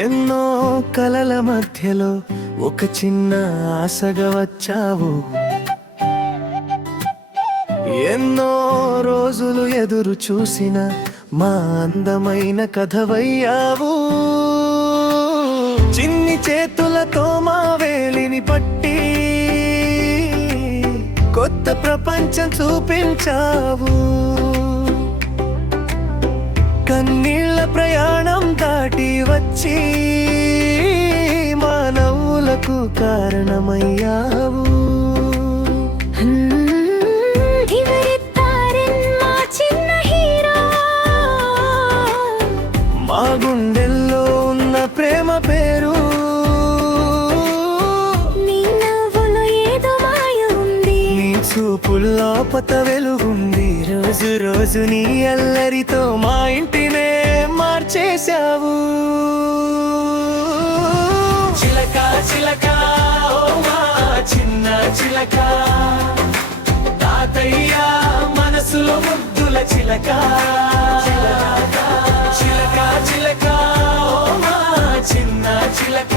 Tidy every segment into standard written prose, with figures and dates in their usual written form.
ఎన్నో కలల మధ్యలో ఒక చిన్న ఆశగా వచ్చావు. ఎన్నో రోజులు ఎదురు చూసిన మా అందమైన కథవయ్యావు. చిన్ని చేతులతో మా వేలిని పట్టి కొత్త ప్రపంచం చూపించావు. కన్నీళ్ళ ప్రయాణం దాటి వచ్చి మా నవ్వులకు కారణమయ్యావు. మా గుండెల్లో ఉన్న ప్రేమ పేరు నీ నవ్వులో ఏదో మాయ ఉంది, నీ చూపుల్లో పత వెలుగుంది. రోజు రోజు నీ అల్లరితో మా ఇంటినే మార్చేశావు. చిలక చిలక ఓ మా చిన్న చిలక, తాతయ్య మనసులో ముద్దుల చిలక. చిలక చిలక ఓ మా చిన్న చిలక,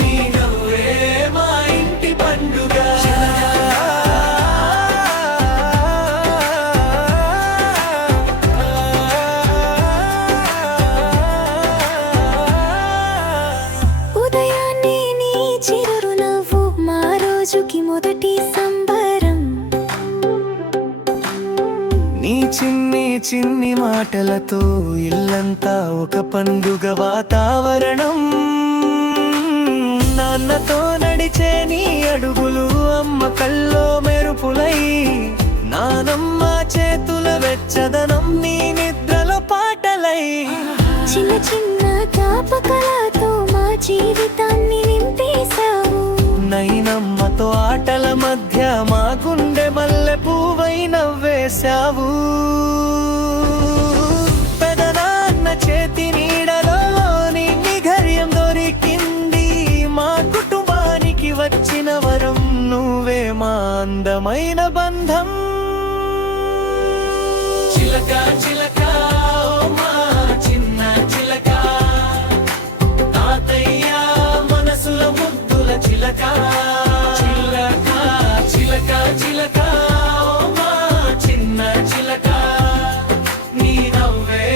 నీ నవ్వే మా ఇంటి పండుగ. ఉదయాన్నే నీ చిరు నవ్వు మా రోజుకి మొదటి సంబరం. నీ చిన్ని చిన్ని మాటలతో ఇల్లంతా ఒక పండుగ వాతావరణం. నాన్నతో నడిచే నీ అడుగులు అమ్మ కల్లో మెరుపులై, నానమ్మ చేతుల వెచ్చదనం నీ నిద్రలో పాటలై. చిన్న చిన్న జ్ఞాపకాలతో మా జీవితాన్ని నింపేశావు. నైనమ్మతో ఆటల మధ్య మా గుండె మల్లె పువ్వై నవ్వేశావు. పెదనాన్న చేతి నీడలో నీ నిఘర్యం దొరికింది. మా కుటుంబానికి వచ్చిన వరం నువ్వే మా అందమైన బంధం. చిలక చిలక ఓ మా చిన్న చిలక, తాతయ్య మనసుల ముద్దుల చిలక. చిలక చిలక చిలక ఓ మా చిన్న చిలక, నీ నవ్వే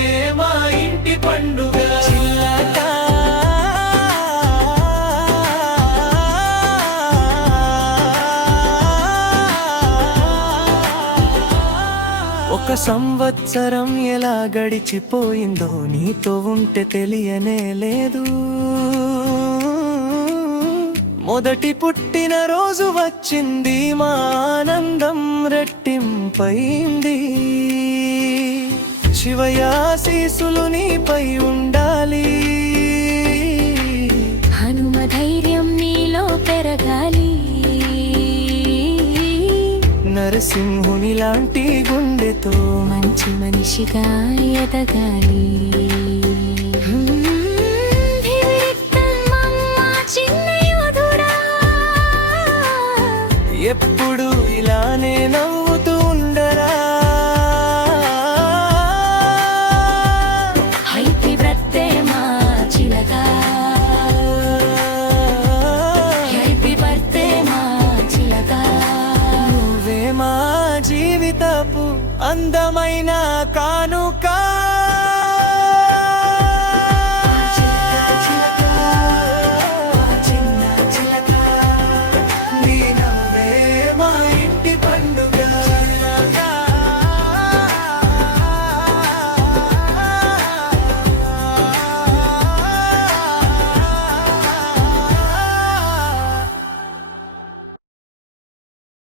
మా ఇంటి పండుగ. చిలక ఒక సంవత్సరం ఎలా గడిచిపోయిందో నీతో ఉంటే తెలియనే లేదు. మొదటి పుట్టిన రోజు వచ్చింది, మా ఆనందం రెట్టింపైంది. శివయ్య ఆశీస్సులు నీపై ఉండాలి, హనుమ ధైర్యం నీలో పెరగాలి. నరసింహుని లాంటి గుండెతో మంచి మనిషిగా ఎదగాలి. ఎప్పుడు ఇలానే నవ్వుతూ ఉండరా. హ్యాపీ బర్త్డే మా చిలక, హ్యాపీ బర్త్డే మా చిలక. నువ్వే మా జీవితపు అందమైన కానుక.